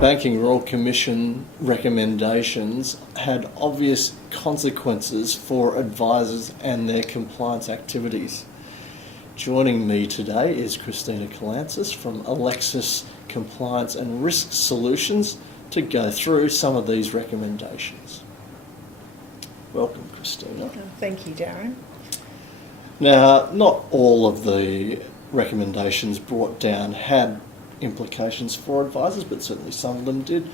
Banking Royal Commission recommendations had obvious consequences for advisors and their compliance activities. Joining me today is Christina Kalantzis from Alexis Compliance and Risk Solutions to go through some of these recommendations. Welcome, Christina. Thank you, Darren. Now, not all of the recommendations brought down had implications for advisors, but certainly some of them did.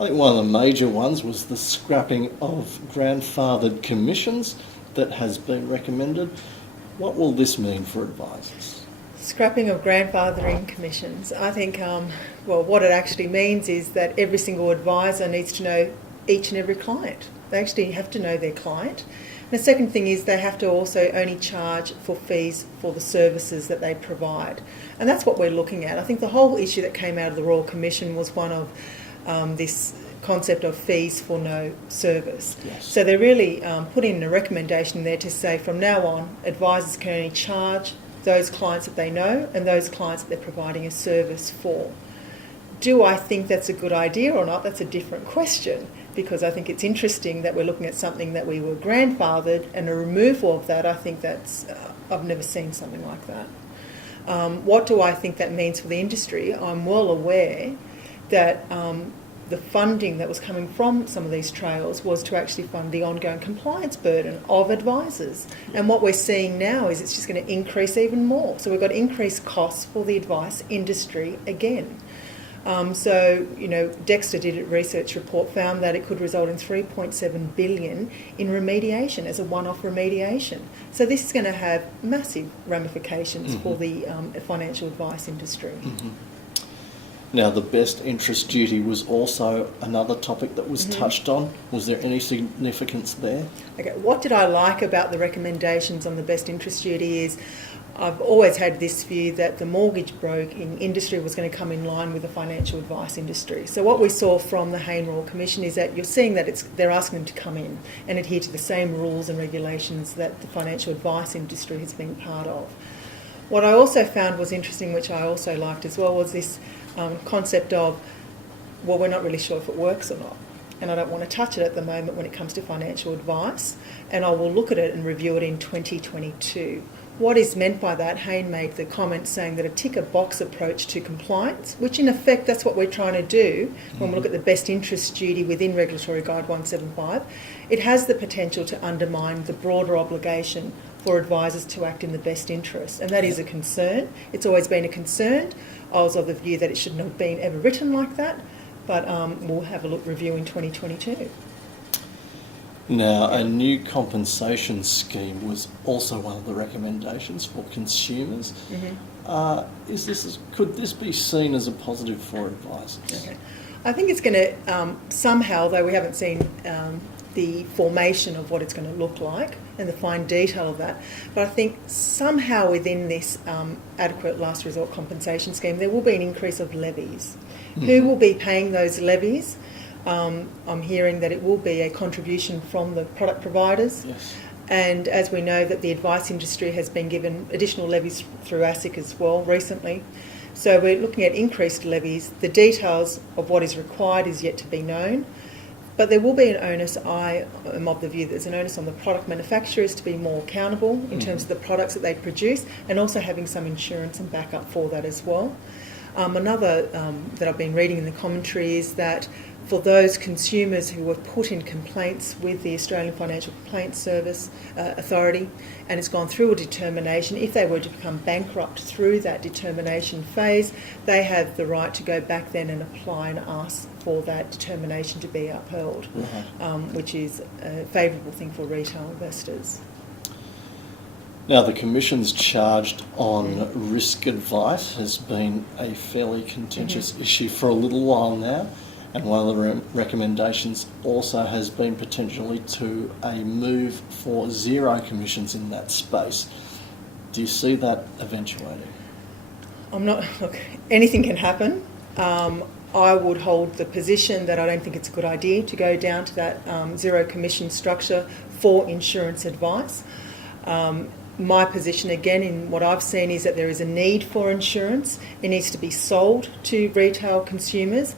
I think one of the major ones was the scrapping of grandfathered commissions that has been recommended. What will this mean for advisors? Scrapping of grandfathering commissions. I think, what it actually means is that every single advisor needs to know each and every client. They actually have to know their client. And the second thing is they have to also only charge for fees for the services that they provide. And that's what we're looking at. I think the whole issue that came out of the Royal Commission was one of this concept of fees for no service. Yes. So they're really putting in a recommendation there to say from now on, advisors can only charge those clients that they know and those clients that they're providing a service for. Do I think that's a good idea or not? That's a different question, because I think it's interesting that we're looking at something that we were grandfathered, and a removal of that, I think that's, I've never seen something like that. What do I think that means for the industry? I'm well aware that the funding that was coming from some of these trails was to actually fund the ongoing compliance burden of advisors. And what we're seeing now is it's just going to increase even more. So we've got increased costs for the advice industry again. Dexter did a research report, found that it could result in $3.7 billion in remediation as a one-off remediation. So this is going to have massive ramifications for the financial advice industry. Mm-hmm. Now, the best interest duty was also another topic that was touched on. Was there any significance there? Okay, what did I like about the recommendations on the best interest duty is I've always had this view that the mortgage broking industry was going to come in line with the financial advice industry. So what we saw from the Hayne Royal Commission is that you're seeing that they're asking them to come in and adhere to the same rules and regulations that the financial advice industry has been part of. What I also found was interesting, which I also liked as well, was this concept of, well, we're not really sure if it works or not. And I don't want to touch it at the moment when it comes to financial advice, and I will look at it and review it in 2022. What is meant by that? Hayne made the comment saying that a tick-a-box approach to compliance, which in effect that's what we're trying to do when we look at the best interest duty within Regulatory Guide 175, it has the potential to undermine the broader obligation for advisors to act in the best interest. And that is a concern. It's always been a concern. I was of the view that it shouldn't have been ever written like that, but we'll have a review in 2022. Now, a new compensation scheme was also one of the recommendations for consumers. Could this be seen as a positive for advisors? Okay. I think it's going to somehow, though we haven't seen the formation of what it's going to look like and the fine detail of that, but I think somehow within this adequate last resort compensation scheme there will be an increase of levies. Who will be paying those levies? I'm hearing that it will be a contribution from the product providers. Yes. And as we know that the advice industry has been given additional levies through ASIC as well recently. So we're looking at increased levies. The details of what is required is yet to be known. But there will be an onus, I am of the view that there's an onus on the product manufacturers to be more accountable in terms of the products that they produce, and also having some insurance and backup for that as well. Another that I've been reading in the commentary is that for those consumers who were put in complaints with the Australian Financial Complaints Service Authority and it's gone through a determination, if they were to become bankrupt through that determination phase, they have the right to go back then and apply and ask for that determination to be upheld, which is a favourable thing for retail investors. Now, the Commission's charged on risk advice has been a fairly contentious issue for a little while now. And one of the recommendations also has been potentially to a move for zero commissions in that space. Do you see that eventuating? Look, anything can happen. I would hold the position that I don't think it's a good idea to go down to that zero commission structure for insurance advice. My position, again, in what I've seen is that there is a need for insurance. It needs to be sold to retail consumers.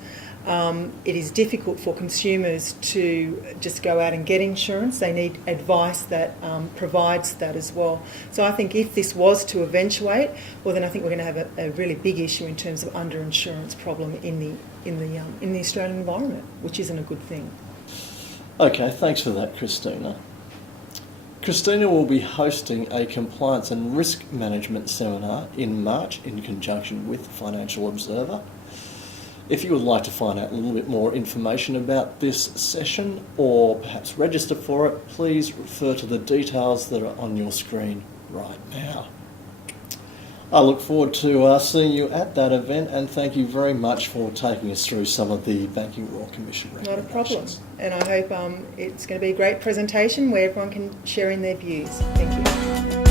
It is difficult for consumers to just go out and get insurance. They need advice that provides that as well. So I think if this was to eventuate, well, then I think we're going to have a really big issue in terms of underinsurance problem in the Australian environment, which isn't a good thing. Okay, thanks for that, Christina. Christina will be hosting a compliance and risk management seminar in March in conjunction with Financial Observer. If you would like to find out a little bit more information about this session or perhaps register for it, please refer to the details that are on your screen right now. I look forward to seeing you at that event, and thank you very much for taking us through some of the Banking Royal Commission recommendations. Not a problem. And I hope it's going to be a great presentation where everyone can share in their views. Thank you.